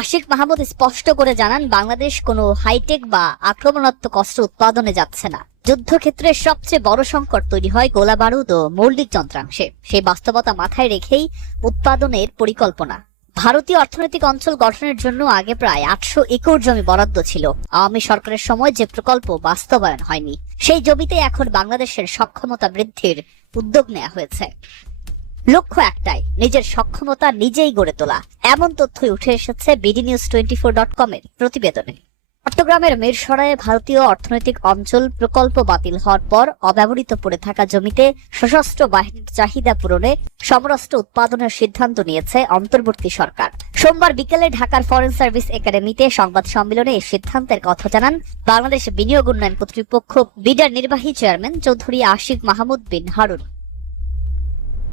আশিক মাহমুদ স্পষ্ট করে জানান, বাংলাদেশ কোনো হাইটেক বা আক্রমণাত্মক অস্ত্র উৎপাদনে যাচ্ছে না। যুদ্ধক্ষেত্রে সবচেয়ে বড় সংকট তৈরি হয় গোলা বারুদ ও মৌলিক যন্ত্রাংশে। সেই বাস্তবতা মাথায় রেখেই উৎপাদনের পরিকল্পনা। ভারতীয় অর্থনৈতিক অঞ্চল গঠনের জন্য আগে প্রায় আটশো একর জমি বরাদ্দ ছিল। আওয়ামী সরকারের সময় যে প্রকল্প বাস্তবায়ন হয়নি, সেই জমিতে এখন বাংলাদেশের সক্ষমতা বৃদ্ধির উদ্যোগ নেওয়া হয়েছে। লক্ষ্য একটাই, নিজের সক্ষমতা নিজেই গড়ে তোলা। এমন তথ্যই উঠে এসেছে BD news twenty four dot com এর প্রতিবেদনে। চট্টগ্রামের মিরসরায়ে ভারতীয় অর্থনৈতিক অঞ্চল প্রকল্প বাতিল হওয়ার পর অব্যবহৃত পড়ে থাকা জমিতে সশস্ত্র বাহিনীর চাহিদা পূরণে সমরাস্ত্র উৎপাদনের সিদ্ধান্ত নিয়েছে অন্তর্বর্তী সরকার। সোমবার বিকেলে ঢাকার ফরেন সার্ভিস একাডেমিতে সংবাদ সম্মেলনে এই সিদ্ধান্তের কথা জানান বাংলাদেশ বিনিয়োগ উন্নয়ন কর্তৃপক্ষ, বিডার নির্বাহী চেয়ারম্যান চৌধুরী আশিক মাহমুদ বিন হারুন।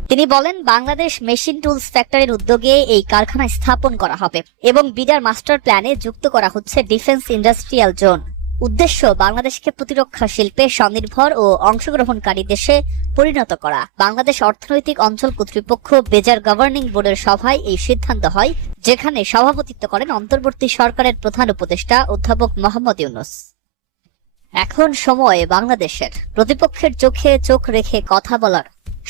তিনি বলেন, বাংলাদেশ মেশিন টুলস ফ্যাক্টরির উদ্যোগে এই কারখানা স্থাপন করা হবে এবং বিডার মাস্টার প্ল্যানে যুক্ত করা হচ্ছে ডিফেন্স ইন্ডাস্ট্রিয়াল জোন। উদ্দেশ্য, বাংলাদেশকে প্রতিরক্ষা শিল্পে স্বনির্ভর ও অংশগ্রহণকারী দেশে পরিণত করা। বাংলাদেশ অর্থনৈতিক অঞ্চল কর্তৃপক্ষ বেজার গভর্নিং বোর্ডের সভায় এই সিদ্ধান্ত হয়, যেখানে সভাপতিত্ব করেন অন্তর্বর্তী সরকারের প্রধান উপদেষ্টা অধ্যাপক মোহাম্মদ ইউনুস। এখন সময় বাংলাদেশের। প্রতিপক্ষের চোখে চোখ রেখে কথা বলার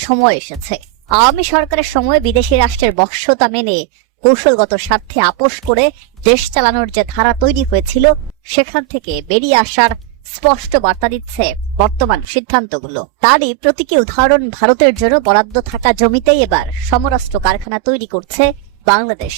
সময় এসেছে। আওয়ামী সরকারের সময় বিদেশি রাষ্ট্রের বশ্যতা মেনে কৌশলগত স্বার্থে আপোষ করে দেশ চালানোর যে ধারা তৈরি হয়েছিল, সেখান থেকে বেরিয়ে আসার স্পষ্ট বার্তা দিচ্ছে বর্তমান সিদ্ধান্তগুলো। তারই প্রতীকী উদাহরণ ভারতের জন্য বরাদ্দ থাকা জমিতেই এবার সমরাষ্ট্র কারখানা তৈরি করছে বাংলাদেশ।